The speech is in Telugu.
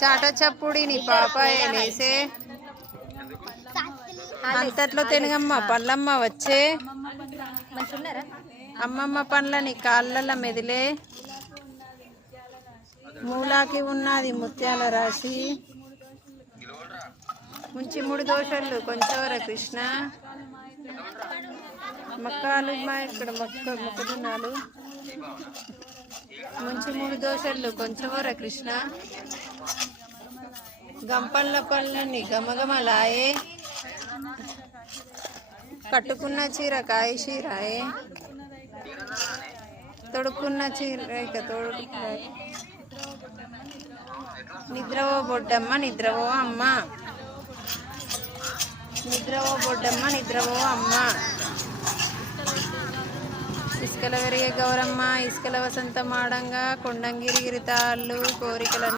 చాట చప్పుడి నీ పాప ఏలేసే అంతట్లో తెనుగమ్మ పళ్ళమ్మ వచ్చే అమ్మమ్మ పండ్ల నీ కాళ్ళ మెదిలే మూలాకి ఉన్నది ముత్యాల రాశి ముంచి మూడు దోషాలు కొంచెవర కృష్ణ మక్కాలు ఇక్కడ మొక్కజొన్నాలు ముంచి మూడు దోషాలు కొంచెవర కృష్ణ గంపల్ల పళ్ళని గమగమలాయే కట్టుకున్న చీర కాయ చీరాయే తొడుక్కున్న చీర ఇక తోడు నిద్రవో బొడ్డమ్మ నిద్రవో అమ్మ నిద్రవో బొడ్డమ్మ నిద్రవో అమ్మ ఇసుకల వెరిగే గౌరమ్మ ఇసుకల వసంత మాడంగా కొండంగిరి గిరితాళ్ళు కోరికల